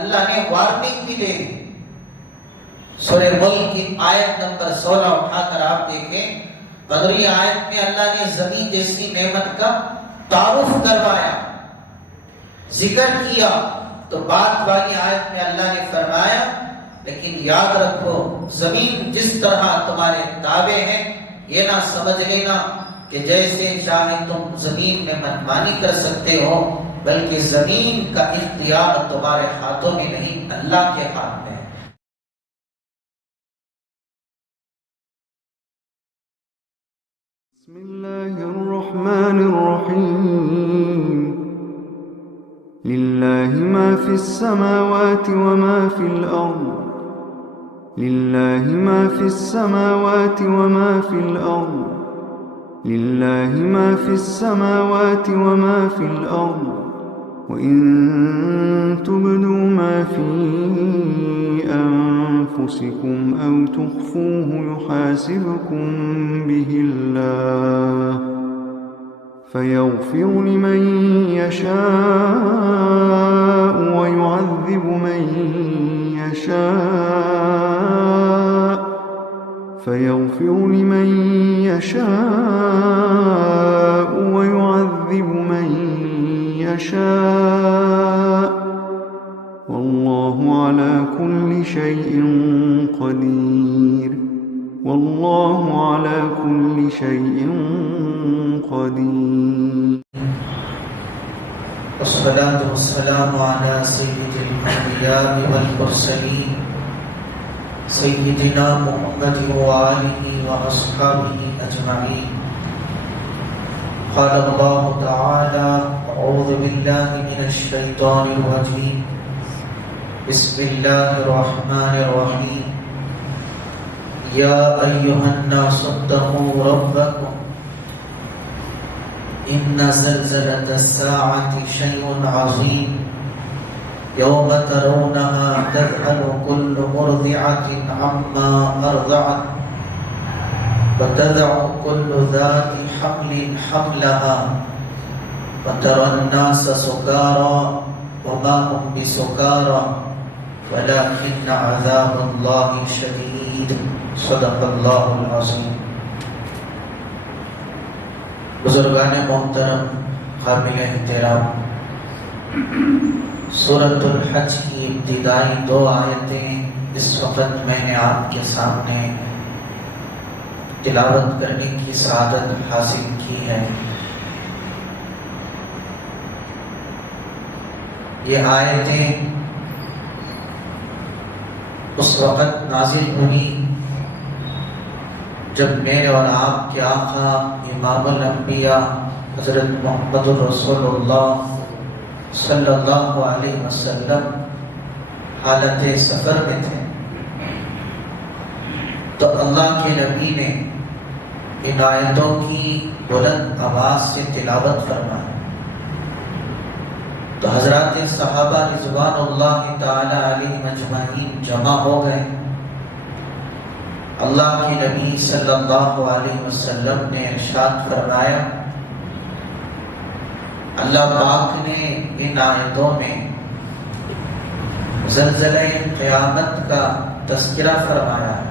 اللہ نے وارننگ بھی دے دی۔ سورہ ملک کی آیت نمبر 16 اٹھا کر آپ دیکھیں، بدری آیت میں اللہ نے زمین جیسی نعمت کا تعارف کروایا، ذکر کیا، تو بات والی آیت میں اللہ نے فرمایا لیکن یاد رکھو زمین جس طرح تمہارے تابع ہے، یہ نہ سمجھ لینا کہ جیسے چاہے تم زمین میں منمانی کر سکتے ہو، بلکہ زمین کا اختیار تمہارے ہاتھوں میں نہیں، اللہ کے ہاتھ میں ہے۔ بسم اللہ الرحمن الرحیم للہ ما فی السماوات وما فی الارض للہ ما فی السماوات وما فی الارض للہ ما فی السماوات وما فی الارض وَإِن تُبْدُوا مَا فِي أَنفُسِكُمْ أَوْ تُخْفُوهُ يُحَاسِبْكُم بِهِ اللَّهُ فَيَغْفِرُ لِمَن يَشَاءُ وَيُعَذِّبُ مَن يَشَاءُ فَيَغْفِرُ لِمَن يَشَاءُ وَيُعَذِّبُ مَن يشاء والله على كل شيء قدير والله على كل شيء قدير والصلاة والسلام على سيد الأنبياء والمرسلين سيدنا محمد وآله وأصحابه أجمعين۔ قال الله تعالى أعوذ بالله من الشيطان الرجيم بسم الله الرحمن الرحيم يا أيها الناس اتقوا ربكم إن زلزلة الساعة شيء عظيم يوم ترونها تذهل كل مرضعة عما أرضعت وتضع كل ذات حمل حملها وترى الناس سكارى وما هم بسكارى ولكن عذاب الله شديد صدق الله العظيم۔ بزرگان محترم، قابل احترام، سورۃ الحج کی ابتدائی 2 آیتیں اس وقت میں نے آپ کے سامنے تلاوت کرنے کی سعادت حاصل کی ہے۔ یہ آیتیں اس وقت نازل ہوئی جب میرے اور آپ کے آقا امام الانبیاء حضرت محمد رسول اللہ صلی اللہ علیہ وسلم حالت سفر میں تھے، تو اللہ کے نبی نے ان آیتوں کی بلند آواز سے تلاوت فرمائی، تو حضرات صحابہ رضوان اللہ تعالی علیہم اجمعین جمع ہو گئے۔ اللہ کے نبی صلی اللہ علیہ وسلم نے ارشاد فرمایا، اللہ پاک نے ان آیتوں میں زلزلہ قیامت کا تذکرہ فرمایا ہے۔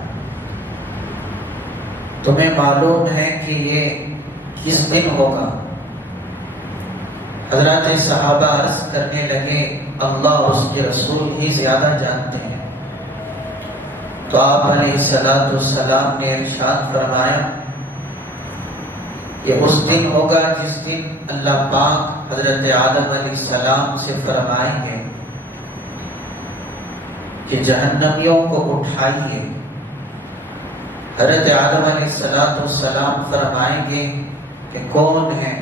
تمہیں معلوم ہے کہ یہ کس دن ہوگا؟ حضرات صحابہ عرض کرنے لگے اللہ اور اس کے رسول ہی زیادہ جانتے ہیں۔ تو آپ علیہ السلام نے ارشاد فرمایا کہ اس دن ہوگا جس دن اللہ پاک حضرت آدم علیہ السلام سے فرمائیں گے کہ جہنمیوں کو اٹھائیے۔ حضرت آدم علیہ السلام فرمائیں گے کہ کون ہے؟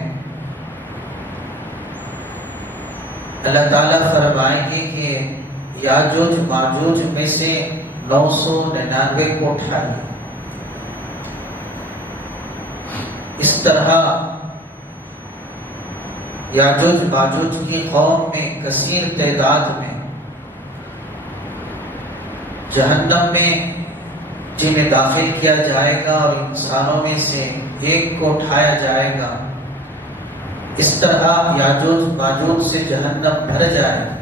اللہ تعالیٰ فرمائیں گے کہ یاجوج ماجوج میں سے 999 کو اٹھائیے۔ اس طرح یاجوج ماجوج کی قوم میں کثیر تعداد میں جہنم میں جنہیں داخل کیا جائے گا اور انسانوں میں سے ایک کو اٹھایا جائے گا۔ اس طرح یاجوج ماجوج سے جہنم بھر جائے گا۔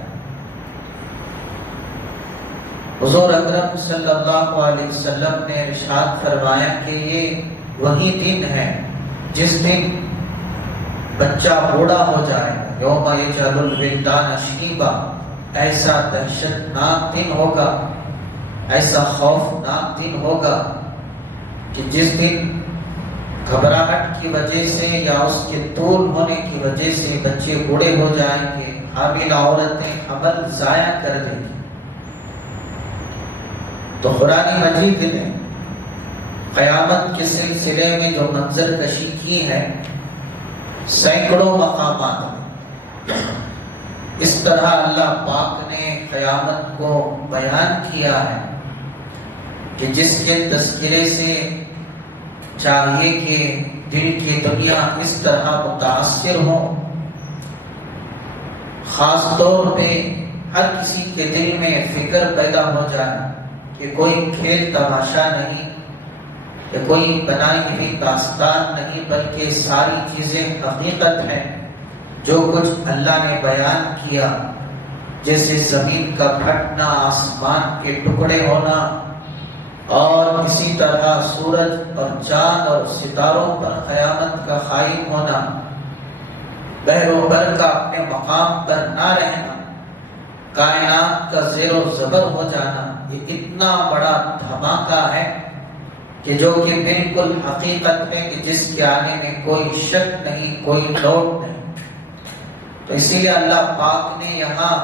حضور اکرم صلی اللہ علیہ وسلم نے ارشاد فرمایا کہ یہ وہی دن ہے جس دن بچہ بوڑھا ہو جائے گا. یوم یجعل الولدان شیبا، ایسا دہشتناک دن ہوگا، ایسا خوفناک دن ہوگا کہ جس دن گھبراہٹ کی وجہ سے یا اس کے طول ہونے کی وجہ سے بچے بوڑھے ہو جائیں گے، حاملہ عورتیں حمل ضائع کر دیں گی. تو قرآن مجید نے قیامت کے سلسلے میں جو منظر کشی کی ہے سینکڑوں مقامات میں، اس طرح اللہ پاک نے قیامت کو بیان کیا ہے کہ جس کے تذکرے سے چاہیے کہ دل کی دنیا اس طرح متاثر ہو. خاص طور پہ ہر کسی کے دل میں فکر پیدا ہو جائے کہ کوئی کھیل تماشا نہیں، کہ کوئی بنائی ہوئی داستان نہیں، بلکہ ساری چیزیں حقیقت ہیں. جو کچھ اللہ نے بیان کیا، جیسے زمین کا پھٹنا، آسمان کے ٹکڑے ہونا، اور اسی طرح سورج اور چاند اور ستاروں پر قیامت کا قائم ہونا، بحر و بر کا اپنے مقام پر نہ رہنا، کائنات کا زیر و زبر ہو جانا، یہ اتنا بڑا دھماکہ ہے کہ جو کہ بالکل حقیقت ہے کہ جس کے آنے میں کوئی شک نہیں، کوئی ڈاؤٹ نہیں. تو اسی لیے اللہ پاک نے یہاں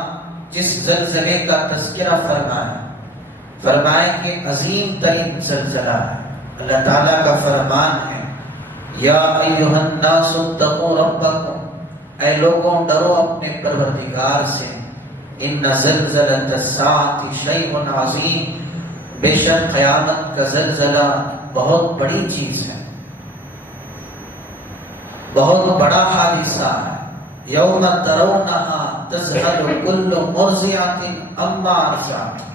جس زلزلے کا تذکرہ فرمایا کہ عظیم ترین زلزلہ ہے. اللہ تعالیٰ کا فرمان ہے، یا ایھا الناس اتقوا ربکم، اے لوگوں ڈرو اپنے پروردگار سے. ان زلزلۃ الساعۃ شیء عظیم، بے شک قیامت کا زلزلہ بہت بڑی چیز ہے، بہت بڑا حادثہ ہے. یوم ترونہا تذہل کل مرضعۃ عما ارضعت،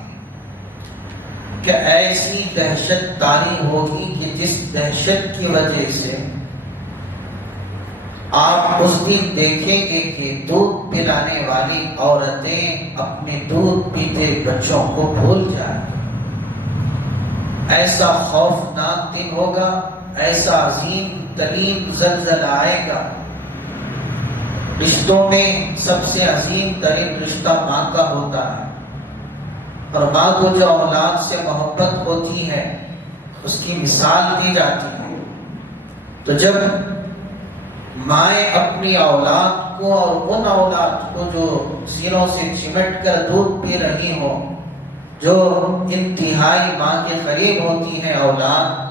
کہ ایسی دہشت طاری ہوگی کہ جس دہشت کی وجہ سے آپ اس دن دیکھیں گے کہ دودھ پلانے والی عورتیں اپنے دودھ پیتے بچوں کو بھول جائیں. ایسا خوفناک دن ہوگا، ایسا عظیم ترین زلزلہ آئے گا. رشتوں میں سب سے عظیم ترین رشتہ ماں کا ہوتا ہے، اور ماں کو جو اولاد سے محبت ہوتی ہے اس کی مثال دی جاتی ہے. تو جب مائیں اپنی اولاد کو اور ان اولاد کو جو سینوں سے چمٹ کر دودھ پی رہی ہوں، جو انتہائی ماں کے قریب ہوتی ہے اولاد،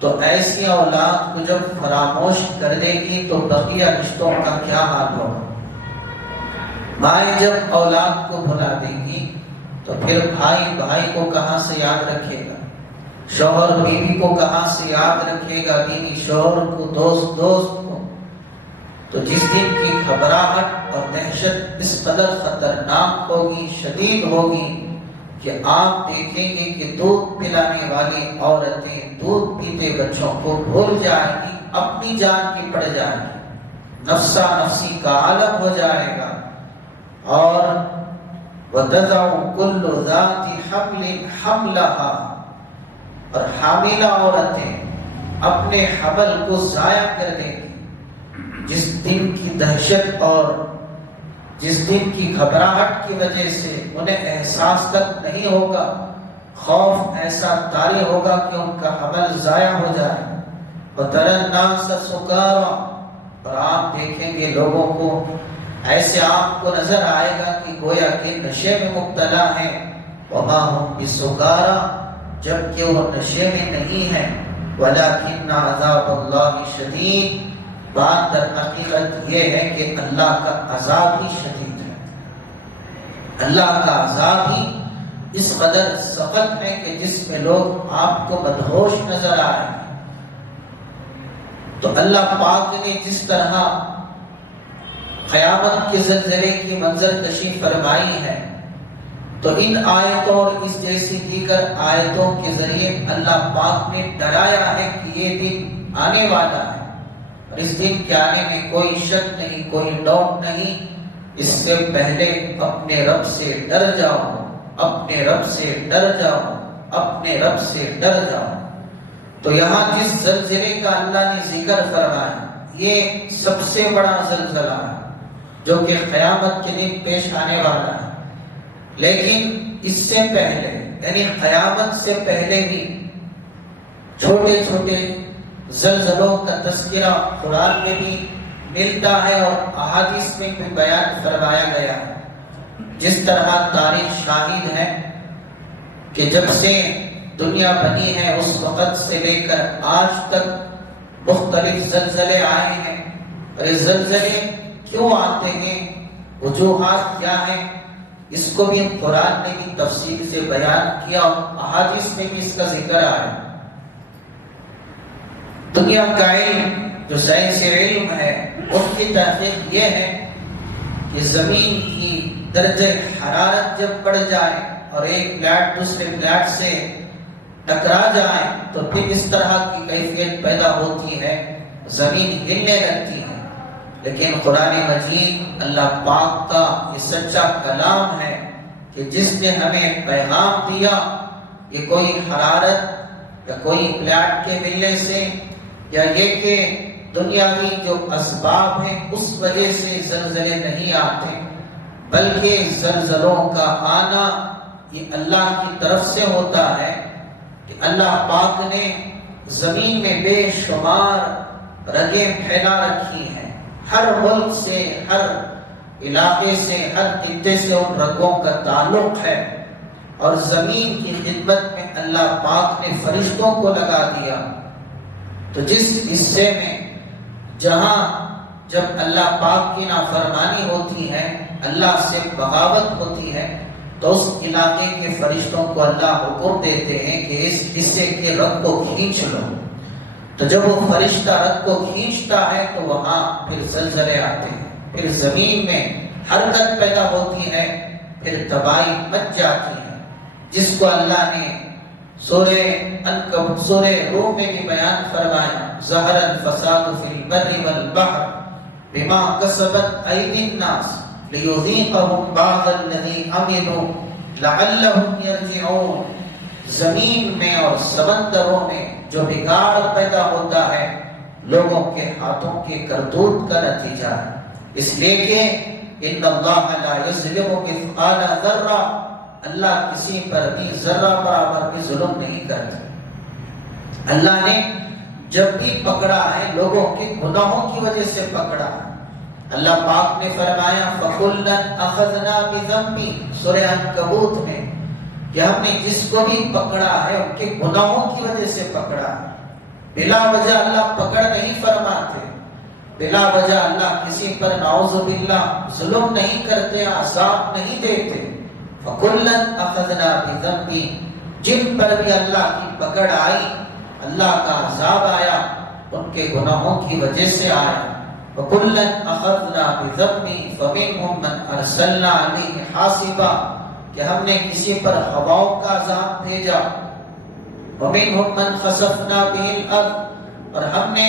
تو ایسی اولاد کو جب فراموش کر دے گی تو بقیہ رشتوں کا کیا حال ہوگا. مائیں جب اولاد کو بھلا دے گی تو پھر بھائی بھائی کو کہاں سے یاد رکھے گا، شوہر بیوی کو کہاں سے یاد رکھے گا، بیوی شوہر کو، دوست دوست کو. تو جس دن کی گھبراہٹ اور دہشت اس قدر خطرناک ہوگی، شدید ہوگی، کہ آپ دیکھیں گے کہ دودھ پلانے والی عورتیں دودھ پیتے بچوں کو بھول جائیں گی، اپنی جان کی پڑ جائیں گی، نفسا نفسی کا عالم ہو جائے گا. اور وَتَضَعُ كُلُّ ذَاتِ حَمْلٍ حَمْلَهَا، اور حاملہ عورتیں اپنے حمل کو ضائع کر دیں گی. جس دن کی دہشت اور جس دن کی گھبراہٹ کی وجہ سے انہیں احساس تک نہیں ہوگا، خوف ایسا طاری ہوگا کہ ان کا حمل ضائع ہو جائے. وَتَرَى النَّاسَ سُكَارَىٰ، اور آپ دیکھیں گے لوگوں کو ایسے آپ کو نظر آئے گا کہ گویا کہ نشے میں مبتلا ہیں. وَمَا هُمْ بِسُكَارَىٰ، جبکہ وہ نشے میں نہیں ہیں. وَلَٰكِنَّ عَذَابَ اللَّهِ شَدِيدٌ، بات در حقیقت یہ ہے کہ اللہ کا عذاب ہی شدید ہے. اللہ کا عذاب ہی اس قدر سخت ہے کہ جس میں لوگ آپ کو مدہوش نظر آ رہے ہیں. تو اللہ پاک نے جس طرح قیامت کے زلزلے کی منظر کشی فرمائی ہے، تو ان آیتوں اور اس جیسی دیگر آیتوں کے ذریعے اللہ پاک نے ڈرایا ہے کہ یہ دن آنے والا ہے، اور اس دن کے آنے میں کوئی شک نہیں، کوئی ڈاؤٹ نہیں. اس سے پہلے اپنے رب سے ڈر جاؤ، اپنے رب سے ڈر جاؤ، اپنے رب سے ڈر جاؤ۔ تو یہاں جس زلزلے کا اللہ نے ذکر فرمایا یہ سب سے بڑا زلزلہ ہے جو کہ قیامت کے دن پیش آنے والا ہے، لیکن اس سے پہلے یعنی قیامت سے پہلے بھی چھوٹے چھوٹے زلزلوں کا تذکرہ قرآن میں بھی ملتا ہے اور احادیث میں بھی بیان فرمایا گیا ہے۔ جس طرح تاریخ شاہد ہے کہ جب سے دنیا بنی ہے اس وقت سے لے کر آج تک مختلف زلزلے آئے ہیں، اور یہ زلزلے کیوں آتے ہیں، وجوہات کیا ہیں، اس کو بھی قرآن نے بھی تفصیل سے بیان کیا اور احادیث میں بھی اس کا ذکر آیا۔ دنیا کا علم جو سائنس علم ہے اس کی تحقیق یہ ہے کہ زمین کی درجہ حرارت جب بڑھ جائے اور ایک پلیٹ دوسرے پلیٹ سے ٹکرا جائے تو پھر اس طرح کی کیفیت پیدا ہوتی ہے، زمین ہلنے لگتی ہے۔ لیکن قرآن مجید اللہ پاک کا یہ سچا کلام ہے کہ جس نے ہمیں پیغام دیا، یہ کوئی حرارت یا کوئی پلیٹ کے ملنے سے یا یہ کہ دنیاوی جو اسباب ہیں اس وجہ سے زلزلے نہیں آتے، بلکہ زلزلوں کا آنا یہ اللہ کی طرف سے ہوتا ہے کہ اللہ پاک نے زمین میں بے شمار رگیں پھیلا رکھی ہیں، ہر ملک سے، ہر علاقے سے، ہر خطے سے ان رگوں کا تعلق ہے، اور زمین کی خدمت میں اللہ پاک نے فرشتوں کو لگا دیا۔ تو جس حصے میں جہاں جب اللہ پاک کی نافرمانی ہوتی ہے، اللہ سے بغاوت ہوتی ہے، تو اس علاقے کے فرشتوں کو اللہ حکم دیتے ہیں کہ اس حصے کے رگ کو کھینچ لو۔ تو جب وہ فرشتہ رگ کو کھینچتا ہے تو وہاں پھر زلزلے آتے ہیں، پھر زمین میں حرکت پیدا ہوتی ہے، پھر تباہی مچ جاتی ہے، جس کو اللہ نے سورہ روم میں بھی بیان فرمایا، ظہر الفساد فی البر والبحر بما کسبت ایدی الناس لیذیقہم بعض الذی عملوا لعلہم یرجعون۔ زمین میں اور سمندروں میں جو بگاڑ پیدا ہوتا ہے لوگوں کے ہاتھوں کے کرتوت کا نتیجہ ہے، اس لیے کہ ان اللہ لا یظلم مثقال ذرہ، اللہ کسی پر بھی ذرہ برابر بھی ظلم نہیں کرتا۔ اللہ نے جب بھی پکڑا ہے لوگوں کے گناہوں کی وجہ سے پکڑا ہے۔ اللہ پاک نے فرمایا فَكُلًّا أَخَذْنَا بِذَنبِهِ سورہ عنکبوت میں کہ ہم نے جس کو بھی پکڑا ہے ان کے گناہوں کی وجہ سے پکڑا ہے۔ بلا وجہ اللہ پکڑ نہیں فرماتے، بلا وجہ اللہ کسی پر نعوذ باللہ ظلم نہیں کرتے، عذاب نہیں دیتے۔ فَكُلًّا أَخَذْنَا بِذَنبِهِ جن پر بھی اللہ کی پکڑ آئی، اللہ کا عذاب آیا، ان کے گناہوں کی وجہ سے آیا۔ وَكُلًّا أَخَذْنَا بِذَنبِهِ فَمِنْهُمْ مَنْ أَرْسَلْنَا عَلَيْهِ حَاصِبًا کہ ہم نے کسی پر ہواؤں کا عذاب بھیجا، وَمِنْهُمْ مَنْ خَسَفْنَا بِهِ الْأَرْضَ اور ہم نے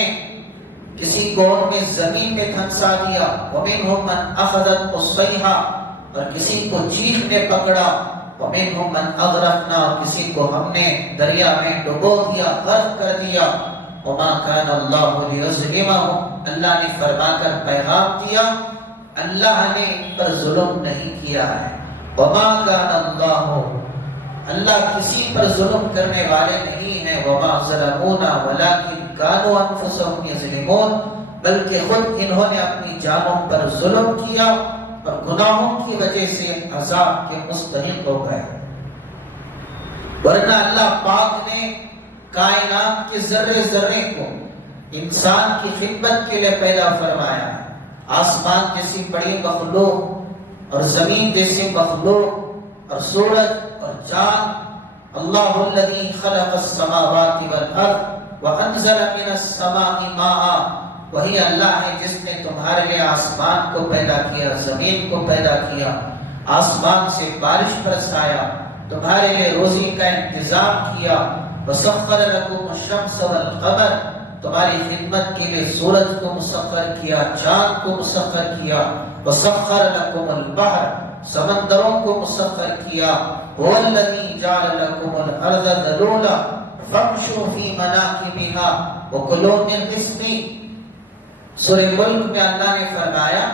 کسی کو ان میں زمین میں دھنسا دیا، وَمِنْهُمْ مَنْ أَخَذَتْهُ الصَّيْحَةُ اور کسی کو چیخ نے پکڑا، وَمِنْهُمْ مَنْ أَغْرَقْنَا اور کسی کو ہم نے دریا میں ڈبو دیا، غرق کر دیا۔ وَمَا كَانَ اللَّهُ لِيَظْلِمَهُمْ اللہ نے فرما کر پیغام دیا اللہ نے ان پر ظلم نہیں کیا ہے۔ وَمَا كَانَ اللَّهُ اللہ کسی پر ظلم کرنے والے نہیں ہیں۔ وَمَا ظَلَمُونَا وَلَكِنْ كَانُوا أَنفُسَهُمْ يَظْلِمُونَ بلکہ خود انہوں نے اپنی جانوں پر ظلم کیا اور گناہوں کی وجہ سے عذاب کے مستحق ہو گئے۔ ورنہ اللہ پاک نے کائنات کے ذرے ذرے کو انسان کی خدمت کے لیے پیدا فرمایا ہے۔ آسمان جیسی بڑی مخلوق اور زمین جیسی مخلوق اور سورج اور چاند، اللہ الذی خلق السماوات والارض وانزل من السماء ماء وہی اللہ ہے جس نے تمہارے لیے آسمان کو پیدا کیا، زمین کو پیدا کیا، آسمان سے بارش برسایا، تمہارے لیے روزی کا انتظام کیا، وسخر لکم الشمس والقمر تمہاری خدمت کے لیے سورج کو مسخر کیا، چاند کو مسخر کیا، وسخر لکم البحر سمندروں کو مسخر کیا. هو الذی جعل لكم الارض ذلولا فامشوا فی مناکبها وکلوا من رزقہ. سورہ ملک میں اللہ نے فرمایا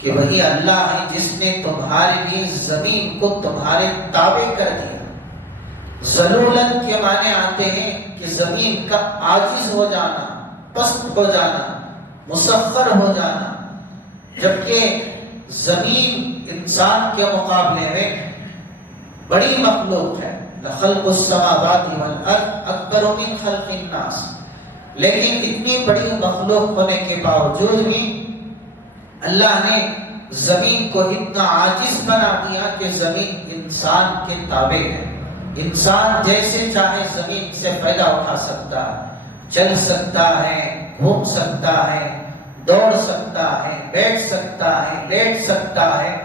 کہ وہی اللہ ہے جس نے تمہارے لیے زمین کو تمہارے تابع کر دیا. ذلولن کے معنی آتے ہیں کہ زمین کا عاجز ہو جانا، پست ہو جانا، مسخر ہو جانا. جبکہ زمین انسان کے مقابلے میں بڑی مخلوق ہے. لخلق السماوات والارض اکبر من خلق الناس. لیکن اتنی بڑی مخلوق ہونے کے باوجود بھی اللہ نے زمین کو اتنا عاجز بنا دیا کہ زمین انسان کے تابع ہے. انسان جیسے چاہے زمین سے فائدہ اٹھا سکتا ہے، چل سکتا ہے، گھوم سکتا ہے، دوڑ سکتا ہے، بیٹھ سکتا ہے، لیٹ سکتا ہے،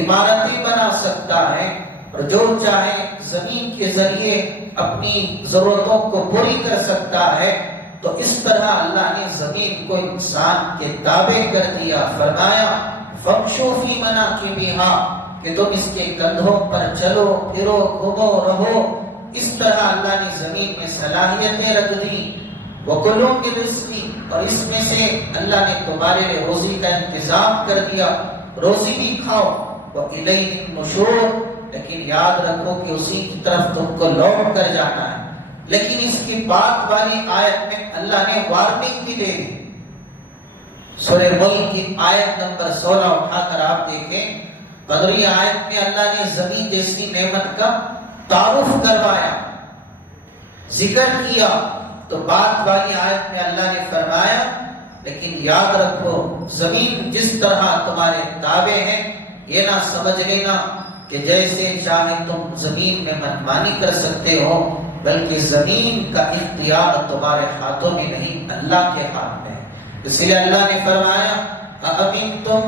عمارتیں بنا سکتا ہے، اور جو چاہے زمین کے ذریعے اپنی ضرورتوں کو پوری کر سکتا ہے. تو اس طرح اللہ نے زمین کو انسان کے تابع کر دیا. فرمایا فَامْشُوا فِي مَنَاكِبِهَا کہ تم اس کے کندھوں پر چلو پھرو گھومو رہو. اس طرح اللہ نے زمین میں صلاحیتیں رکھ دی. وَكُلُوا مِن رِزْقِهِ اور اس میں سے اللہ نے تمہارے لیے روزی کا انتظام کر دیا. روزی بھی کھاؤ. وَإِلَيْهِ النُّشُورُ لیکن یاد رکھو کہ اسی کی طرف تم کو لوٹ کر جانا ہے. لیکن اس کی بعد والی آیت میں اللہ نے وارننگ بھی دے دی. سورہ ملک کی آیت نمبر 16 اٹھا کر آپ دیکھیں. 15 آیت میں اللہ نے زمین جیسی نعمت کا تعارف کروایا، ذکر کیا. تو بعد والی آیت میں اللہ نے فرمایا لیکن یاد رکھو زمین جس طرح تمہارے تابع ہے، یہ نہ سمجھ لینا کہ جیسے چاہے تم زمین میں منمانی کر سکتے ہو، بلکہ زمین کا اختیار تمہارے ہاتھوں میں نہیں، اللہ کے ہاتھ میں. اس لیے اللہ نے فرمایا أَأَمِنْتُمْ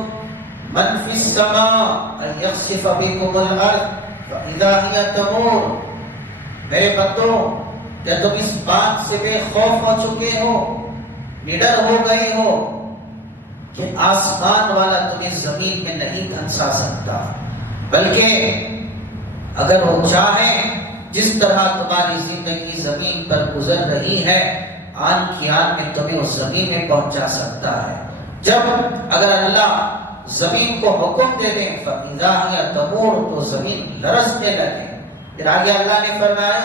مَنْ فِي السَّمَاءِ أَنْ يَخْسِفَ بِكُمُ الْأَرْضَ فَإِذَا هِيَ تَمُورُ. میرے بندو، کیا تم اس بات سے بے خوف ہو چکے ہو، نڈر ہو گئے ہو کہ آسمان والا تمہیں زمین میں نہیں دھنسا سکتا، بلکہ اگر وہ چاہے جس طرح تمہاری زندگی زمین پر گزر رہی ہے، آن کی آن میں تمہیں اس زمین میں پہنچا سکتا ہے. جب اگر اللہ زمین کو حکم دے دیں فَإِذَا هِيَ تَمُورُ تو زمین لرزنے لگے. پھر آگے اللہ نے فرمایا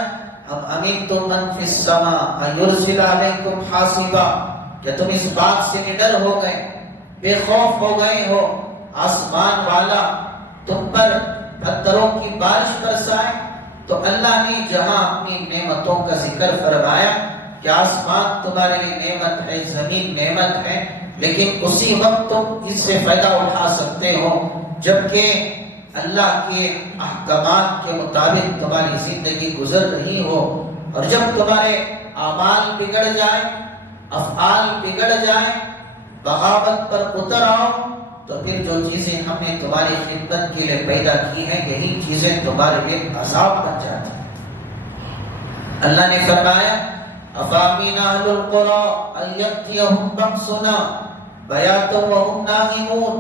اب أَمِنْتُمْ مَنْ فِي السَّمَاءِ أَن يُرْسِلَ عَلَيْكُمْ حَاصِبًا کیا تم اس بات سے نڈر ہو گئے، بے خوف ہو گئے ہو آسمان والا تم پر پتھروں کی بارش برسائے. تو اللہ نے جہاں اپنی نعمتوں کا ذکر فرمایا کہ آسمان تمہارے لیے نعمت ہے، زمین نعمت ہے، لیکن اسی وقت تم اس سے فائدہ اٹھا سکتے ہو جبکہ اللہ کے احکامات کے مطابق تمہاری زندگی گزر رہی ہو. اور جب تمہارے اعمال بگڑ جائیں، افعال بگڑ جائیں، بغاوت پر اتر آؤ، تو پھر جو چیزیں ہم نے تمہاری خدمت کے لیے پیدا کی ہیں یہی چیزیں تمہارے لیے عذاب بن جاتی ہیں. اللہ نے فرمایا أَفَأَمِنَ أَهْلُ الْقُرَىٰ أَن يَأْتِيَهُمْ بَأْسُنَا بَيَاتًا وَهُمْ نَائِمُونَ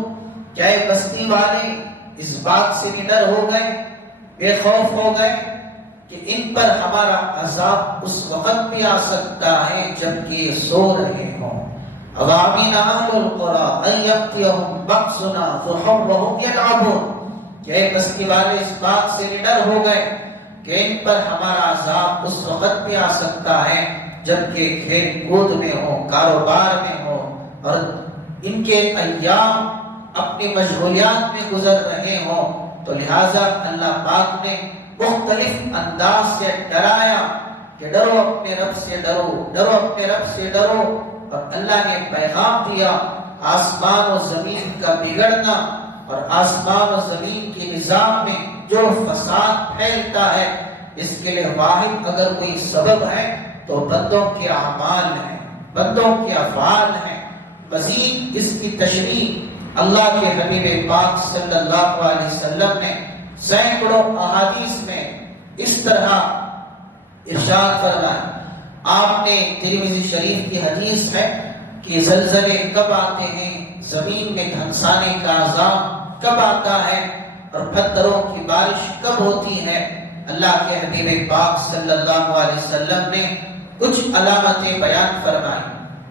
کیا یہ بستی والے اس بات سے نڈر ہو گئے، بے خوف ہو گئے کہ ان پر ہمارا عذاب اس وقت بھی آ سکتا ہے جبکہ یہ سو رہے ہوں. أَفَأَمِنَ أَهْلُ الْقُرَىٰ أَن يَأْتِيَهُمْ بَأْسُنَا ضُحًى وَهُمْ يَلْعَبُونَ کیا یہ بستی والے اس بات سے نڈر ہو گئے کہ ان پر ہمارا عذاب اس وقت بھی آ سکتا ہے جبکہ کھیل کود میں ہو، کاروبار میں ہو، اور ان کے ایام اپنی مشغولیات میں گزر رہے ہوں. تو لہٰذا اللہ پاک نے مختلف انداز سے ڈرایا کہ ڈرو اپنے رب سے، ڈرو ڈرو اپنے رب سے ڈرو. اور اللہ نے پیغام دیا آسمان و زمین کا بگڑنا اور آسمان و زمین کے نظام میں جو فساد پھیلتا ہے اس کے لیے واحد اگر کوئی سبب ہے تو بندوں کے اعمال ہیں، بندوں کے افعال ہیں. مزید اس کی تشریح اللہ کے حبیب پاک صلی اللہ علیہ وسلم نے سینکڑوں احادیث میں اس طرح ارشاد فرمایا. آپ نے ترمذی شریف کی حدیث ہے کہ زلزلے کب آتے ہیں، زمین میں دھنسانے کا عذاب کب آتا ہے اور پتھروں کی بارش کب ہوتی ہے، اللہ کے حبیب پاک صلی اللہ علیہ وسلم نے کچھ علامتیں بیان فرمائی،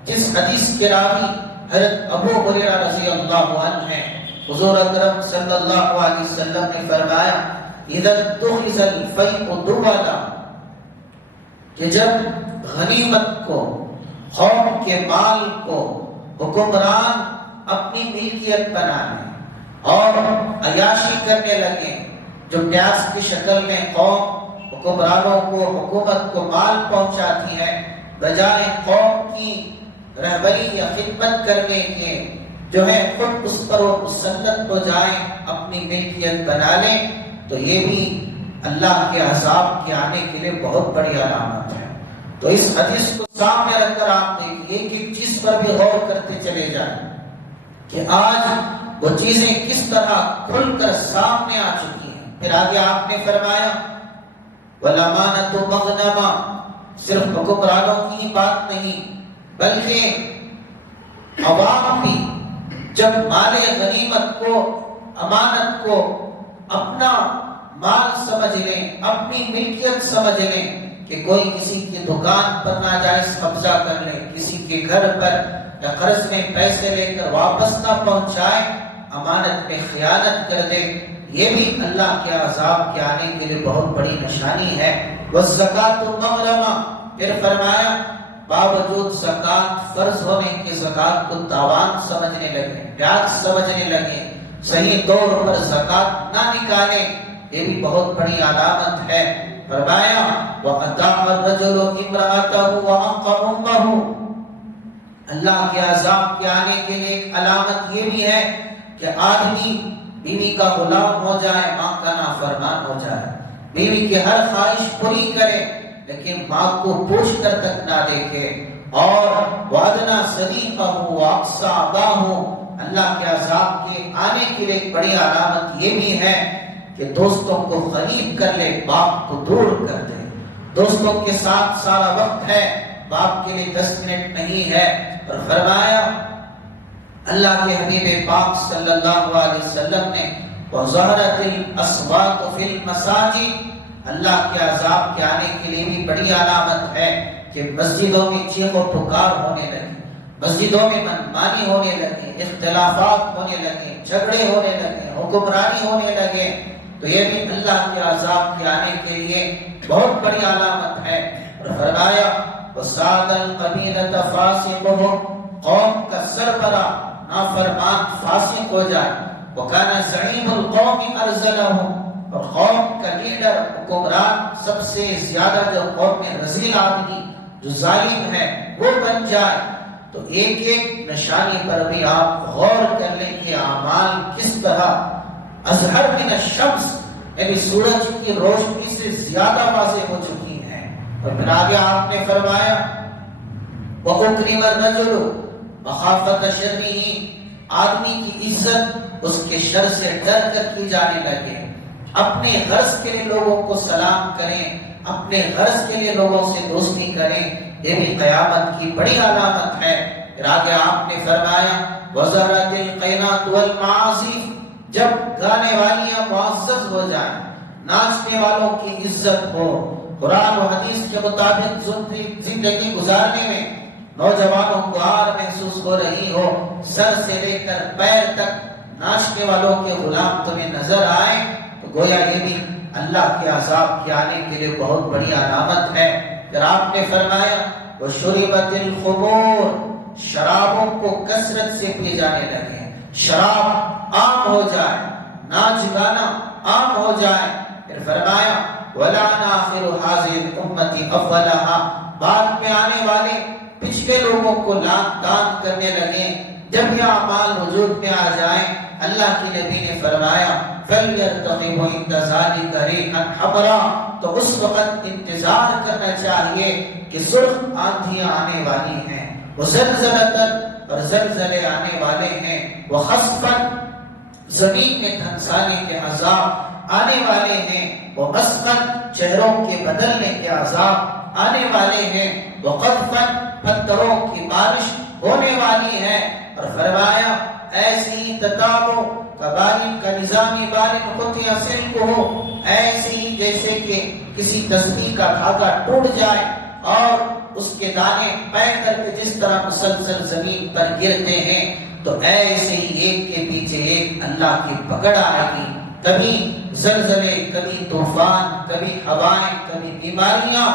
جس حدیث کے راوی حضرت ابو ہریرہ رضی اللہ عنہ ہیں۔ حضور اکرم صلی اللہ علیہ وسلم نے فرمایا اذا اتخذ الفیء دولا، کہ جب غنیمت کو، قوم کے مال کو حکمران اپنی ملکیت بنانے اور عیاشی کرنے لگے، جو ٹیکس کی شکل میں قوم حکمرانوں کو، حکومت کو مال پہنچاتی ہے، بجائے قوم کی رہبری یا خدمت کرنے کے جو ہے خود اس پر وہ مسلط ہو جائیں، اپنی ملکیت بنا لیں، تو یہ بھی اللہ کے عذاب کے آنے کے لیے بہت بڑی علامت ہے۔ تو اس حدیث کو سامنے رکھ کر آپ دیکھیے ایک ایک چیز پر بھی غور کرتے چلے جائیں کہ آج وہ چیزیں کس طرح کھل کر سامنے آ چکی ہیں۔ پھر آگے آپ نے فرمایا وَالْأَمَانَةُ مَغْنَمًا، صرف حکمرانوں کی بات نہیں بلکہ عوام بھی جب مال غنیمت کو، امانت کو اپنا مال سمجھ لیں، اپنی ملکیت سمجھ لیں، کہ کوئی کسی کی دکان پر ناجائز قبضہ کر لے، کسی کے گھر پر یا قرض میں پیسے لے کر واپس نہ پہنچائے، امانت میں خیانت کر دے، یہ بھی اللہ کے عذاب کے آنے کے لیے بہت بڑی نشانی ہے۔ وَالزَّكَاةُ مَغْرَمًا، پھر فرمایا باوجود زکات فرض ہونے کے زکات کو تاوان سمجھنے لگے، ٹیکس سمجھنے لگے، صحیح طور پر زکات نہ نکالے، یہ بھی بہت بڑی علامت ہے۔ فرمایا وَأَطَاعَ الرَّجُلُ امْرَأَتَهُ وَعَقَّ أُمَّهُ، اللہ کے عذاب کے آنے کے لیے ایک علامت یہ بھی ہے کہ آدمی بیوی کا غلام ہو جائے، ماں کا نافرمان ہو جائے، بیوی کی ہر خواہش پوری کرے لیکن ماں کو پوچھ کر تک نہ دیکھے، اور وَأَدْنَىٰ صَدِيقَهُ وَأَقْصَىٰ أَبَاهُ، اللہ کے عذاب کے آنے کے لیے ایک بڑی علامت یہ بھی ہے کہ دوستوں کو قریب کر لے، باپ کو دور کر دے۔ دوستوں کے ساتھ سارا وقت ہے، باپ کے لیے 10 منٹ نہیں ہے۔ اور فرمایا اللہ کے حبیب پاک صلی اللہ علیہ وسلم نے وَظَهَرَتِ الْأَصْوَاتُ فِي الْمَسَاجِدِ، اللہ کے عذاب کے آنے کے لیے بھی بڑی علامت ہے کہ مسجدوں میں چیخ و پکار ہونے لگے، مسجدوں میں منمانی ہونے لگے، اختلافات ہونے لگے، جھگڑے ہونے لگے، حکمرانی ہونے لگے، تو یہ بھی اللہ کے عذاب کے آنے کے لیے بہت بڑی علامت ہے۔ اور فرمایا وَسَادَ الْقَبِيلَةَ فَاسِقُهُمْ، قوم کا سربراہ نافرمان فاسق ہو جائے، وَكَانَ زَعِيمُ الْقَوْمِ أَرْذَلَهُمْ، اور قوم کا لیڈر، حکمران، سب سے زیادہ جو قوم میں رذیل آدمی، جو ظالم ہے، وہ بن جائے، تو ایک ایک نشانی پر بھی آپ غور کر لیں کہ اعمال کس طرح اظہر من الشمس، یعنی سورج کی روشنی سے زیادہ واضح ہو چکی ہیں۔ اور پھر آگے آپ نے فرمایا وَأُكْرِمَ الرَّجُلُ مَخَافَةَ شَرِّهِ، آدمی کی عزت اس کے شر سے ڈر کر کی جانے لگے، اپنے غرض کے لیے لوگوں کو سلام کریں، اپنے غرض کے لیے لوگوں سے دوستی کریں، یہ بھی قیامت کی بڑی علامت ہے۔ پھر آگے آپ نے فرمایا وَظَهَرَتِ الْقَيْنَاتُ وَالْمَعَازِفُ، جب گانے والیاں معزز ہو جائیں، ناچنے والوں کی عزت ہو، قرآن و حدیث کے مطابق زندگی گزارنے میں نوجوانوں کو آر محسوس ہو رہی ہو، سر سے لے کر پیر تک ناچنے والوں کے غلام تمہیں نظر آئے، تو گویا یہ بھی اللہ کے عذاب کے آنے کے لیے بہت بڑی علامت ہے۔ پھر آپ نے فرمایا وَشُرِبَتِ الْخُمُورُ، شرابوں کو کثرت سے پی جانے لگے، شراب عام ہو جائے، ناچ گانا عام ہو جائے۔ پھر فرمایا وَلَعَنَ آخِرُ هَٰذِهِ الْأُمَّةِ أَوَّلَهَا، بعد میں آنے والے پچھلے لوگوں کو لعن طعن کرنے لگے۔ جب یہ اعمال وجود میں آ جائیں، اللہ کی نبی نے فرمایا فَلْيَرْتَقِبْ عِنْدَ ذَلِكَ رِيحًا حَمْرًا، تو اس وقت انتظار کرنا چاہیے کہ سرخ آندھیاں آنے والی ہیں، وَزَلْزَلَةً، اور زلزلے آنے والے ہیں، وَخَسْفًا، زمین میں دھنسانے کے عذاب آنے والے ہیں، وَمَسْخًا، چہروں کے بدلنے کے عذاب آنے والے ہیں، وَقَذْفًا، پتھروں کی بارش ہونے والی ہے۔ اور فرمایا ایسے ہی تتابو کبارن کا نظامی بارن قطع سلکو، ایسے ہی جیسے کہ کسی تسبیح کا دھاگا ٹوٹ جائے اور اس کے دانے پے کر کے جس طرح مسلسل زمین پر گرتے ہیں، تو ایسے ہی ایک کے پیچھے ایک اللہ کی پکڑ آئے گی، کبھی زلزلے، کبھی طوفان، کبھی ہوائیں، کبھی بیماریاں۔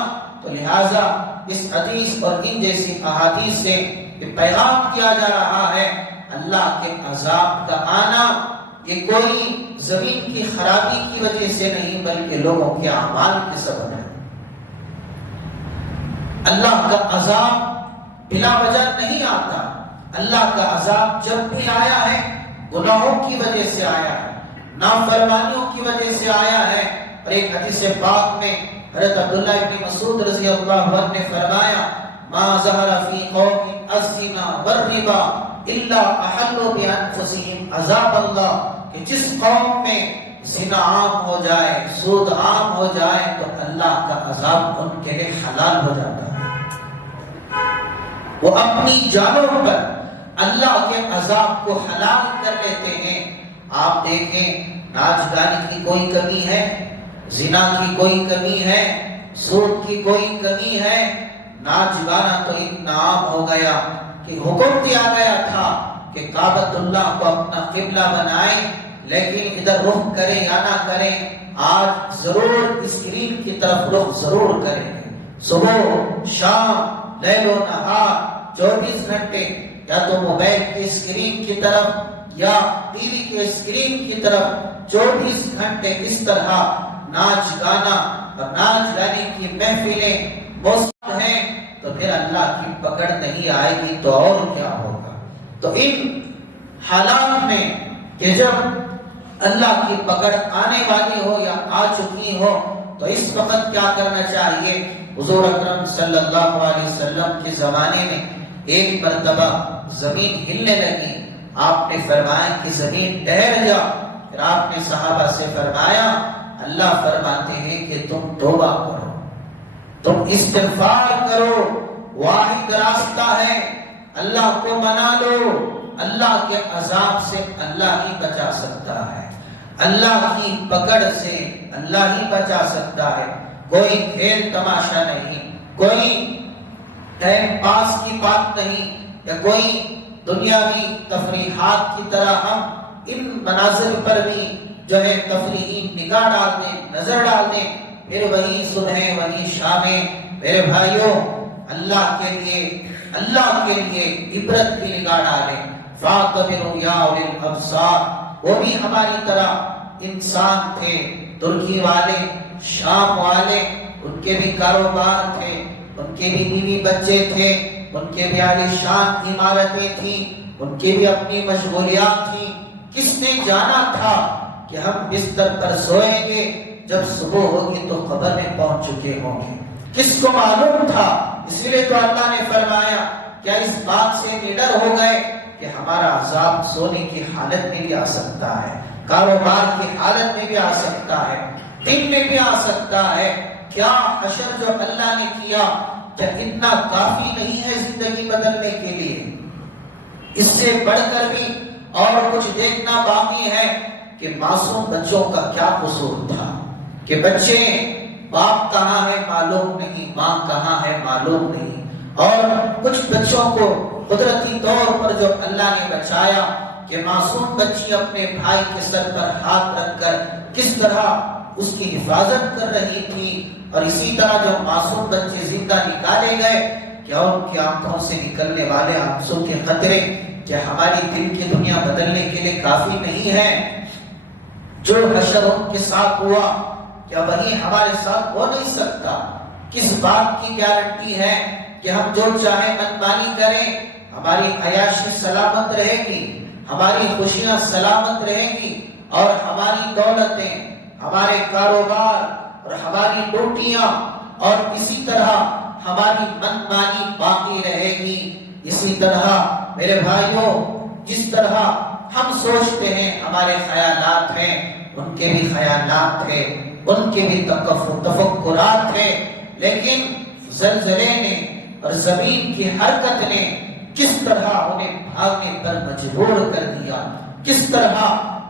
تو لہٰذا اس حدیث اور ان جیسی احادیث سے یہ پیغام کیا جا رہا ہے، اللہ کے عذاب کا آنا یہ کوئی زمین کی خرابی کی وجہ سے نہیں بلکہ لوگوں کے اعمال کے سبب ہے۔ اللہ کا عذاب بلا وجہ نہیں آتا، اللہ کا عذاب جب بھی آیا ہے گناہوں کی وجہ سے آیا ہے، نافرمانیوں کی وجہ سے آیا ہے۔ اور ایک حدیث پاک میں حضرت عبداللہ ابن مسعود رضی اللہ عنہ نے فرمایا، ما ظہر فی قوم الزنا والربا الا احلوا بانفسهم عذاب اللہ، کہ جس قوم میں زنا عام ہو جائے، سود عام ہو جائے، تو اللہ کا عذاب ان کے لیے حلال ہو جاتا ہے۔ وہ اپنی جانوں پر اللہ کے عذاب کو حلال کر لیتے ہیں۔ آپ دیکھیں، ناچ گانے کی کوئی کمی ہے، زنا کی کوئی کمی ہے، سود کی کوئی کمی ہے؟ ناچ گانا تو اتنا عام ہو گیا کہ حکم دیا گیا تھا کہ کعبۃ اللہ کو اپنا قبلہ بنائیں، لیکن ادھر رخ کریں یا نہ کریں، آج ضرور اسکرین کی طرف رخ ضرور کریں گے۔ صبح شام لیل و نہار 24 گھنٹے یا تو موبائل کی اسکرین کی طرف یا ٹی وی کی اسکرین کی طرف 24 گھنٹے اس طرح ناچ گانا اور ناچ گانے کی محفلیں موسم ہیں، تو پھر اللہ کی پکڑ نہیں آئے گی تو اور کیا ہوگا؟ تو ان حالات میں کہ جب اللہ کی پکڑ آنے والی ہو یا آ چکی ہو، تو اس وقت کیا کرنا چاہیے؟ حضور اکرم صلی اللہ علیہ وسلم کے زمانے میں ایک مرتبہ زمین ہلنے لگی، آپ نے فرمایا کہ زمین ٹھہر جا۔ پھر آپ نے صحابہ سے فرمایا، اللہ فرماتے ہیں کہ تم توبہ کرو، تم استغفار کرو، واحد راستہ ہے، اللہ کو منا لو۔ اللہ کے عذاب سے اللہ ہی بچا سکتا ہے، اللہ کی پکڑ سے اللہ ہی بچا سکتا ہے۔ کوئی کھیل تماشا نہیں، کوئی ٹائم پاس کی بات نہیں، یا کوئی دنیاوی تفریحات کی طرح ہم ان مناظر پر بھی جو ہے تفریحی نگاہ ڈال دیں، نظر ڈال دیں، پھر وہی صبح وہی شامیں۔ میرے بھائیوں، اللہ کے لیے عبرت کی نگاہ ڈالیں۔ فَاعْتَبِرُوا يَا أُولِي الْأَبْصَارِ، وہ بھی ہماری طرح انسان تھے، ترکی والے، شام والے، ان کے بھی کاروبار تھے، ان کے بھی بیوی بچے تھے، ان کے بھی عالیشان عمارتیں تھیں، ان کی بھی اپنی مشغولیات تھیں۔ کس نے جانا تھا کہ ہم بستر پر سوئیں گے، جب صبح ہوگی تو قبر میں پہنچ چکے ہوں گے؟ کس کو معلوم تھا؟ اس لیے تو اللہ نے فرمایا، کیا اس بات سے نڈر ہو گئے کہ ہمارا عذاب سونے کی حالت میں بھی آ سکتا ہے، کاروبار کی حالت میں بھی آ سکتا ہے، دن میں بھی آ سکتا ہے؟ کیا حشر جو اللہ نے کیا، کیا اتنا کافی نہیں ہے زندگی بدلنے کے لیے؟ اس سے بڑھ کر بھی اور کچھ دیکھنا باقی ہے کہ معصوم بچوں کا کیا قصور تھا، کہ بچے باپ کہاں ہے معلوم نہیں، ماں کہاں ہے معلوم نہیں، اور کچھ بچوں کو قدرتی طور پر جو اللہ نے بچایا کہ معصوم بچی اپنے بھائی کے سر پر ہاتھ رکھ کر کس طرح اس کی حفاظت کر رہی تھی، اور اسی طرح جو معصوم بچے زندہ نکالے گئے، کیا ان کی آنکھوں سے نکلنے والے آنسوں کے قطرے کیا ہماری دل کی دنیا بدلنے کے لیے کافی نہیں ہے؟ جو حشر ان کے ساتھ ہوا، کیا وہی ہمارے ساتھ ہو نہیں سکتا؟ کس بات کی گارنٹی ہے کہ ہم جو چاہیں منمانی کریں، ہماری عیاشی سلامت رہے گی، ہماری خوشیاں سلامت رہیں گی، اور ہماری دولتیں، ہمارے کاروبار اور ہماری روٹیاں اور اسی طرح ہماری منمانی باقی رہے گی؟ اسی طرح میرے بھائیوں، جس طرح ہم سوچتے ہیں ہمارے خیالات ہیں، ان کے بھی خیالات تھے، ان کے بھی تفکرات تھے، لیکن زلزلے نے اور زمین کی حرکت نے کس طرح انہیں بھاگنے پر مجبور کر دیا، کس طرح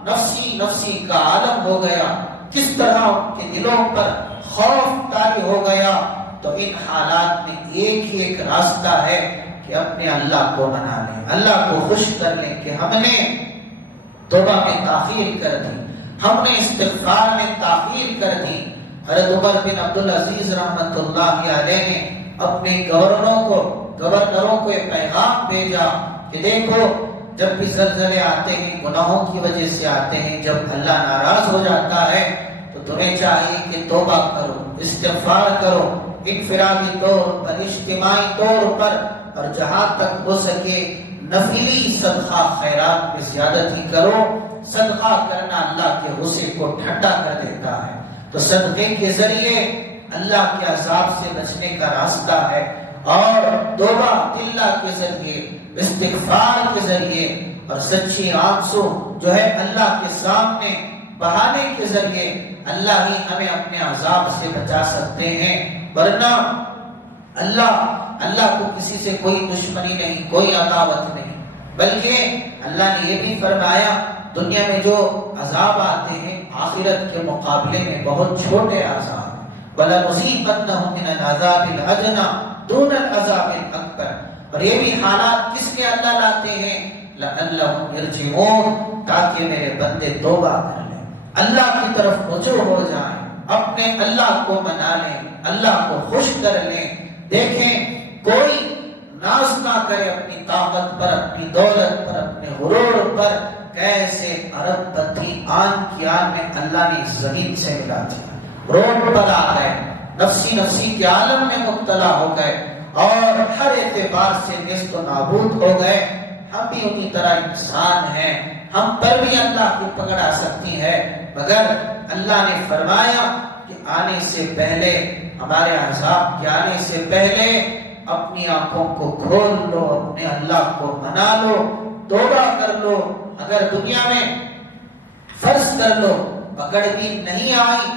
نفسی نفسی کا عالم ہو گیا، کس طرح ان کے دلوں پر خوف طاری ہو گیا۔ تو ان حالات میں ایک ہی ایک راستہ ہے کہ اپنے اللہ کو منا لیں، اللہ کو خوش کر لیں کہ ہم نے توبہ میں تاخیر کر دی، ہم نے استغفار میں تاخیر کر دی۔ حضرت عمر بن عبدالعزیز رحمۃ اللہ علیہ نے اپنے گورنروں کو ایک پیغام بھیجا کہ دیکھو، جب بھی زلزلے آتے ہیں گناہوں کی وجہ سے آتے ہیں، جب اللہ ناراض ہو جاتا ہے تو تمہیں چاہیے کہ توبہ کرو، استغفار کرو، انفرادی طور پر، اجتماعی طور پر، اور جہاں تک ہو سکے نفلی صدقہ خیرات میں زیادتی کرو۔ صدقہ کرنا اللہ کے غصے کو ٹھنڈا کر دیتا ہے، تو صدقے کے ذریعے اللہ کے عذاب سے بچنے کا راستہ ہے، اور توبہ اللہ کے ذریعے، استغفار کے ذریعے، اور سچی آنسو جو ہے اللہ کے سامنے بہانے کے ذریعے اللہ ہی ہمیں اپنے عذاب سے بچا سکتے ہیں۔ ورنہ اللہ کو کسی سے کوئی دشمنی نہیں، کوئی عداوت نہیں، بلکہ اللہ نے یہ بھی فرمایا دنیا میں جو عذاب آتے ہیں آخرت کے مقابلے میں بہت چھوٹے عذاب ہیں۔ وَلَنُذِيقَنَّهُم مِّنَ الْعَذَابِ الْأَدْنَىٰ دُونَ الْعَذَابِ الْأَكْبَرِ۔ اور یہ بھی حالات کس کے اللہ لاتے ہیں؟ لَعَلَّهُمْ يَرْجِعُونَ، تاکہ میرے بندے توبہ کر لیں، اللہ کی طرف رجوع ہو جائیں، اپنے اللہ کو منا لیں، اللہ کو خوش کر لیں۔ دیکھیں، کوئی ناز نہ کرے اپنی طاقت پر، اپنی دولت پر، اپنے غرور پر۔ کیسے ارب پتھی آن کی آن میں اللہ نے زمین سے ملا دیا، روڈ پر آ گئے، نفسی کے عالم میں مبتلا ہو گئے، اور ہر اعتبار سے نیست و نابود ہو گئے۔ ہم بھی انہی طرح انسان ہیں، ہم پر بھی اللہ کی پکڑ آ سکتی ہے، مگر اللہ نے فرمایا کہ آنے سے پہلے، ہمارے عذاب کے آنے سے پہلے اپنی آنکھوں کو کھول لو، اپنے اللہ کو منا لو، توبہ کر لو۔ اگر دنیا میں فرض کر لو پکڑ بھی نہیں آئی،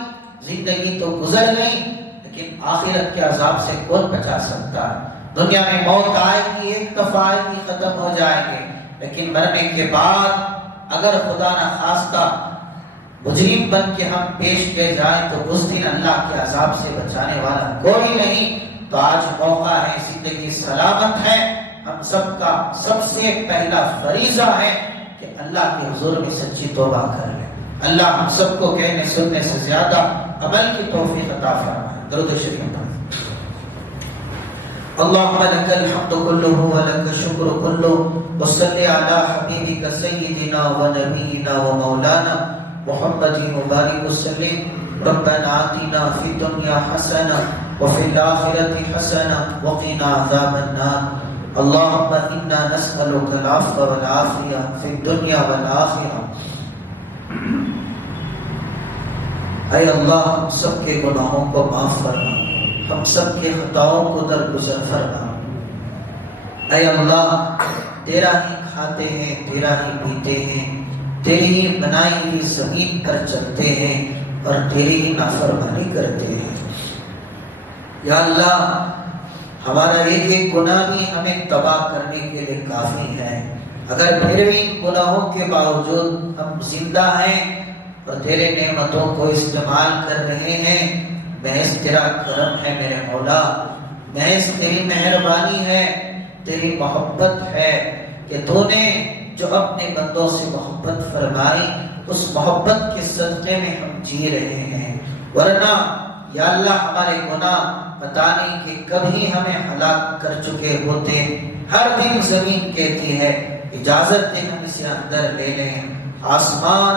زندگی تو گزر گئی، لیکن آخرت کے عذاب سے کون بچا سکتا ہے؟ دنیا میں موت آئے گی، ایک دفعہ آئے گی، ختم ہو جائے گی، لیکن مرنے کے بعد اگر خدا نہ خواستہ مجرم بن کے ہم پیش کیے جائیں تو اس دن اللہ کے عذاب سے بچانے والا کوئی نہیں۔ تو آج موقع ہے، زندگی سلامت ہے، ہم سب کا سب سے پہلا فریضہ ہے کہ اللہ کے حضور میں سچی توبہ کر لیں۔ اللہ ہم سب کو کہنے سننے سے زیادہ عمل کی توفیق عطا فرمائے۔ درود شریف پڑھیں۔ اللهم لك الحمد كله ولك الشكر كله وصل على حبيبك سيدنا ونبينا ومولانا محمد وبارك وسلم۔ ربنا آتنا في الدنيا حسنة وفي الآخرة حسنة وقنا عذاب النار۔ اللهم إنا نسألك العفو والعافية في الدنيا والآخرة۔ اے اللہ، ہم سب کے گناہوں کو معاف فرما، ہم سب کے خطاؤں کو درگزر فرما۔ اے اللہ، تیرا ہی کھاتے ہیں، تیرا ہی پیتے ہیں، تیری ہی بنائی ہوئی زمین پر چلتے ہیں اور تیری ہی نافرمانی کرتے ہیں۔ یا اللہ، ہمارا ایک ایک گناہ بھی ہمیں تباہ کرنے کے لیے کافی ہے۔ اگر پھر بھی گناہوں کے باوجود ہم زندہ ہیں اور تیرے نعمتوں کو استعمال کر رہے ہیں، محض تیرا کرم ہے میرے مولا، محض تیری مہربانی ہے، تیری محبت ہے کہ تو نے جو اپنے بندوں سے محبت فرمائی، اس محبت کے صدقے میں ہم جی رہے ہیں۔ ورنہ یا اللہ، ہمارے گناہ پتہ نہیں کہ کبھی ہمیں ہلاک کر چکے ہوتے۔ ہر دن زمین کہتی ہے اجازت دے ہم اسے اندر لے لیں، آسمان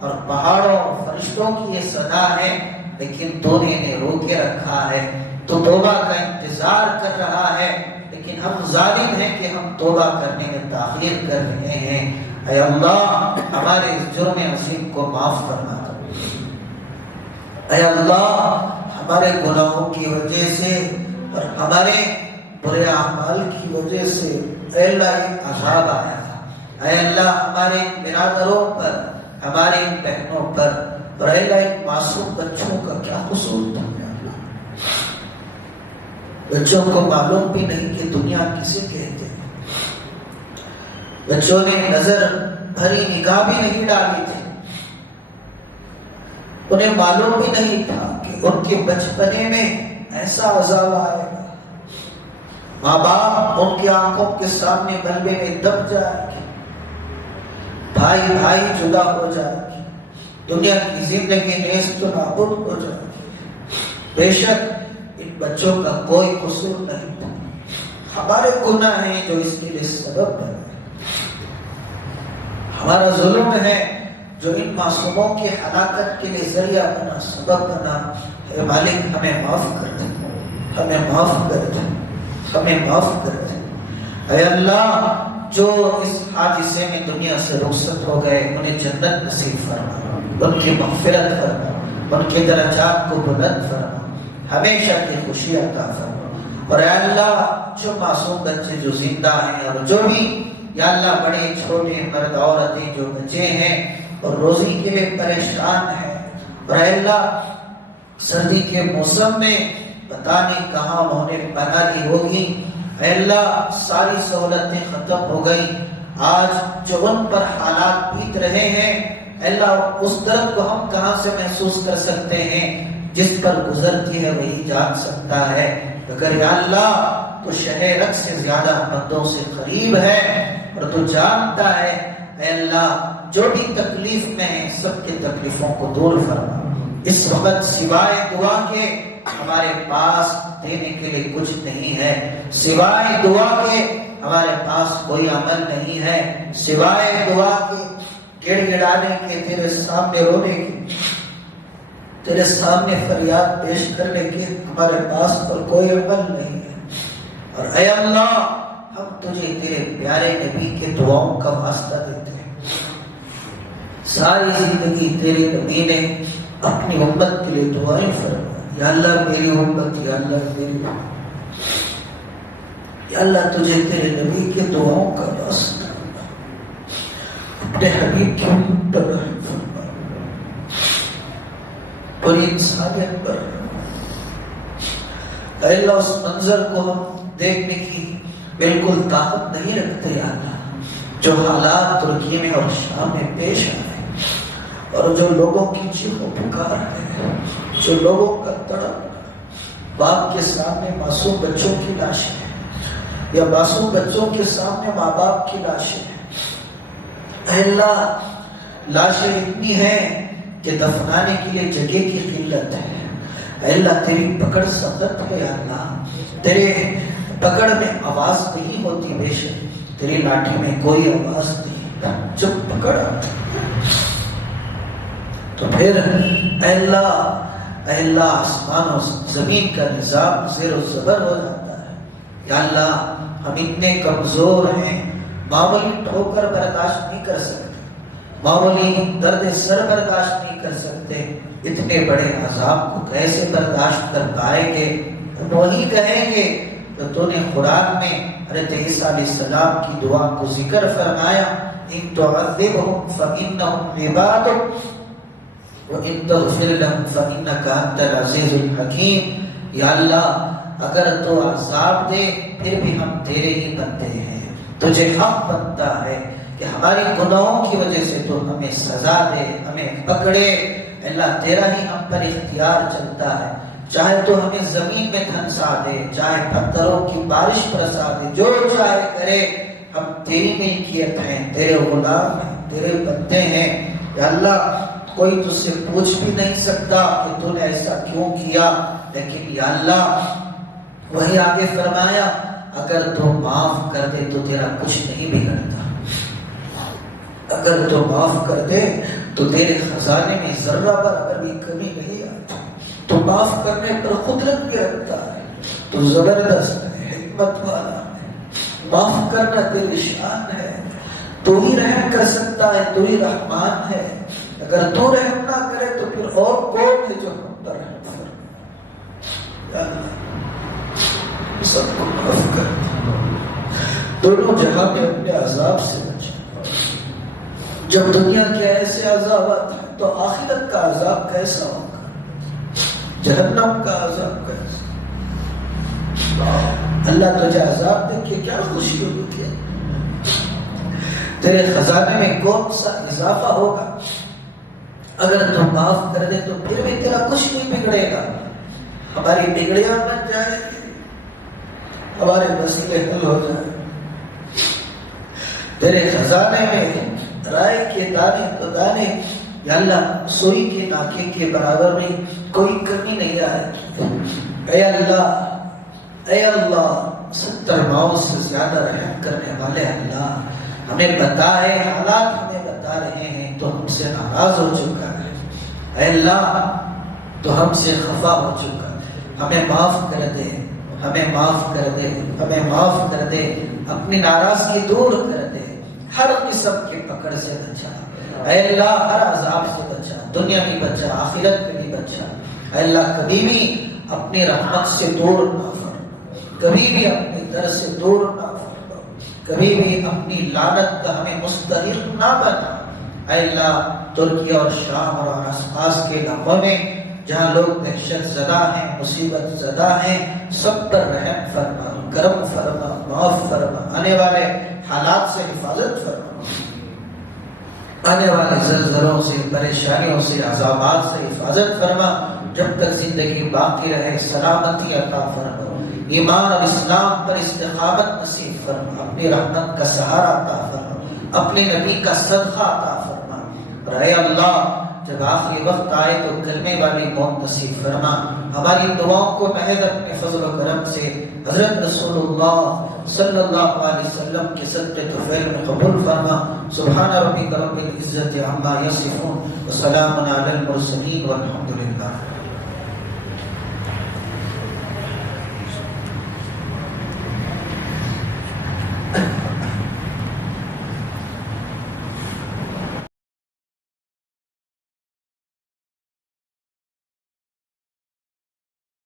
اور پہاڑوں اور فرشتوں کی یہ صدا ہے، لیکن تو نے انہیں روکے رکھا ہے، تو توبہ کا انتظار کر رہا ہے، لیکن ہم ظالم ہیں کہ ہم توبہ کرنے میں تاخیر کر رہے ہیں۔ اے اللہ، ہمارے اس جرم عظیم کو معاف فرما۔ اے اللہ، ہمارے گناہوں کی وجہ سے اور ہمارے برے اعمال کی وجہ سے اے اللہ ایک عذاب آیا تھا۔ اے اللہ، ہمارے برادروں پر، ہماری بہنوں پر، اور اے اللہ ایک معصوم بچوں کا کیا قصور تھا؟ بچوں کو معلوم بھی نہیں کہ دنیا کسے کہتے ہیں، بچوں نے نظر بھری نگاہ بھی نہیں ڈالی تھی، انہیں معلوم بھی نہیں تھا کہ ان کے بچپنے میں ایسا عذاب آئے گا۔ ماں باپ ان کی آنکھوں کے سامنے ملبے میں دب جائے گے، بھائی بھائی جدا ہو جائے گی، دنیا کی زندگی نیست و نابود ہو جائے گی۔ بے شک ان بچوں کا کوئی قصور نہیں تھا، ہمارے گناہ ہیں جو اس کے لیے سبب بنے، ہمارا ظلم ہے جو ان معصوموں کی ہلاکت کے لیے ذریعہ بنا، سبب بنا۔ اے مالک ہمیں معاف کر دے، ہمیں معاف کر دے، ہمیں معاف کر دے۔ اے اللہ جو اس حادثے میں دنیا سے رخصت ہو گئے انہیں جنت نصیب فرما، ان کی مغفرت فرما، ان کے درجات کو بلند فرما، ہمیشہ کی خوشی عطا فرما۔ اور اے اللہ جو معصوم بچے جو زندہ ہیں اور جو بھی یا اللہ بڑے چھوٹے مرد عورتیں جو بچے ہیں اور روزی کے لیے پریشان ہیں، اور اے اللہ سردی کے موسم میں پتہ نہیں کہاں انہوں نے پناہ لی ہوگی، اے اللہ ساری سہولتیں ختم ہو گئی، آج جو ان پر حالات بیت رہے ہیں اے اللہ اس درد کو ہم کہاں سے محسوس کر سکتے ہیں؟ جس پر گزرتی ہے وہی جان سکتا ہے، مگر یا اللہ تو شہرک سے زیادہ بندوں سے قریب ہے اور تو جانتا ہے۔ اے اللہ جو بھی تکلیف میں ہیں سب کے تکلیفوں کو دور فرما۔ اس وقت سوائے دعا کے ہمارے پاس دینے کے لیے کچھ نہیں ہے، سوائے دعا کے ہمارے پاس کوئی عمل نہیں ہے، سوائے دعا کے گڑ گڑانے کے، تیرے سامنے رونے کے، تیرے سامنے فریاد پیش کرنے کے ہمارے پاس پر کوئی عمل نہیں ہے۔ اور اے اللہ ہم تجھے تیرے پیارے نبی کے دعاؤں کا واسطہ دیتے ہیں، ساری زندگی تیرے نبی نے اپنی امت کے لیے دعائیں فرمائی، یا اللہ میری امت، یا اللہ میری امت، یا اللہ تجھے تیرے نبی کے دعاؤں کا واسطہ، اپنے حبیب کی امت پر رحم فرما، پوری انسانیت پر۔ اے اللہ اس منظر کو ہم دیکھنے کی بالکل طاقت نہیں رکھتے یا اللہ، جو حالات ترکی میں اور شام میں پیش آئے اور جو لوگوں کی چیخ و پکار ہے، جو لوگوں کا تڑپ، باپ کے سامنے معصوم بچوں کی لاشیں ہیں یا معصوم بچوں کے سامنے ماں باپ کی لاشیں ہیں۔ اے اللہ لاشیں اتنی ہیں کہ دفنانے کے لیے جگہ کی قلت ہے، اے اللہ تیری پکڑ سخت ہے، یا اللہ تیرے پکڑ میں آواز نہیں ہوتی، بے شک تیری لاٹھی میں کوئی آواز نہیں، جب پکڑ آتی تو پھر اے اللہ آسمان و زمین کا نظام زیر و زبر ہو جاتا ہے۔ یا اللہ ہم اتنے کمزور ہیں، معمولی ٹھوکر برداشت نہیں کر سکتے، معمولی درد سر برداشت نہیں کر سکتے، اتنے بڑے عذاب کو کیسے برداشت کر پائیں گے؟ ہم وہی کہیں گے تو تو نے قرآن میں حضرت عیسیٰ علیہ السلام کی دعا کو ذکر فرمایا، ان تعذبهم فإنهم عبادك وَإِن تَغْفِرْ لَهُمْ فَإِنَّكَ أَنْتَ الْعَزِيزُ الْحَكِيمُ۔ یا اللہ اگر تو عذاب دے پھر بھی ہم تیرے ہی بندے ہیں، تجھے حق بنتا ہے کہ ہماری گناہوں کی وجہ سے تو ہمیں سزا دے، ہمیں پکڑے۔ اللہ تیرا ہی ہم پر اختیار چلتا ہے، چاہے تو ہمیں زمین میں دھنسا دے، چاہے پتھروں کی بارش برسا دے، جو چاہے کرے، ہم تیری ملکیت ہیں، تیرے غلام ہیں، تیرے بندے ہیں۔ یا اللہ کوئی تجھ سے پوچھ بھی نہیں سکتا کہ تو نے ایسا کیوں کیا، لیکن یا اللہ وہی آگے فرمایا اگر تو معاف کر دے تو تیرا کچھ نہیں بگڑتا، اگر تو معاف کر دے تو تیرے خزانے میں ذرہ برابر بھی کمی نہیں آتی، تو معاف کرنے پر قدرت بھی رکھتا ہے، تو زبردست ہے، حکمت والا ہے، معاف کرنا تیری شان ہے، تو ہی رحم کر سکتا ہے، تو ہی رحمان ہے، اگر تو رحم نہ کرے تو پھر اور کون ہے جو ہم پر رحم فرمائے؟ یا اللہ سب کو معاف کر دے، دونوں جہاں میں اپنے عذاب سے بچے۔ جب دنیا کے ایسے عذابات ہیں تو آخرت کا عذاب کیسا ہوگا، جہنم کا عذاب کیسا؟ اللہ تجھے عذاب دے کے کیا خوشی ہوگی؟ تیرے خزانے میں کون سا اضافہ ہوگا؟ اگر تو معاف کر دے تو پھر بھی تیرا کچھ نہیں بگڑے گا، ہماری بگڑیاں بن جائے گی، ہمارے مسئلے حل ہو جائے۔ تیرے خزانے میں رائے کے دانے تو دانے، یا اللہ سوئی کے ناکے کے برابر نہیں، کوئی کمی نہیں آئے۔ اے اللہ 70 ماؤں سے زیادہ رحم کرنے والے اللہ، ہمیں بتا ہے، حالات ہمیں بتا رہے ہیں تو ہم سے ناراض ہو چکا ہے۔ اے اللہ تو ہم سے خفا ہو چکا ہے، ہمیں معاف کر دے، ہمیں معاف کر دے، ہمیں معاف کر دے، اپنی ناراضگی دور کر دے، ہر قسم کے پکڑ سے بچا۔ اے اللہ ہر عذاب سے بچا، دنیا میں بچا، آخرت میں بھی بچا۔ اے اللہ کبھی بھی اپنی رحمت سے دور نہ فرما، کبھی بھی اپنے در سے دور نہ فرما، کبھی بھی اپنی لعنت کا ہمیں مستحق نہ بنا۔ اے اللہ ترکی اور شام اور آس پاس کے علاقوں میں جہاں لوگ دہشت زدہ ہیں، مصیبت زدہ ہیں، سب پر رحم فرما، کرم فرما، معاف فرما، آنے والے حالات سے حفاظت فرما، آنے والے زلزلوں سے، پریشانیوں سے، عذابات سے حفاظت فرما، جب تک زندگی باقی رہے سلامتی عطا فرما، ایمان اور اسلام پر استقامت نصیب فرما، اپنی رحمت کا سہارا عطا فرما، اپنے نبی کا صدقہ عطا فرما، اور اے اللہ جب آخری وقت آئے تو کلمے والی موت نصیب فرما، ہماری دعاؤں کو محض اپنے فضل و کرم سے حضرت رسول اللہ صلی اللہ علیہ وسلم کے صدقے طفیل میں قبول فرما۔ سبحان ربک رب العزت عما یصفون وسلام علی المرسلین والحمد للہ۔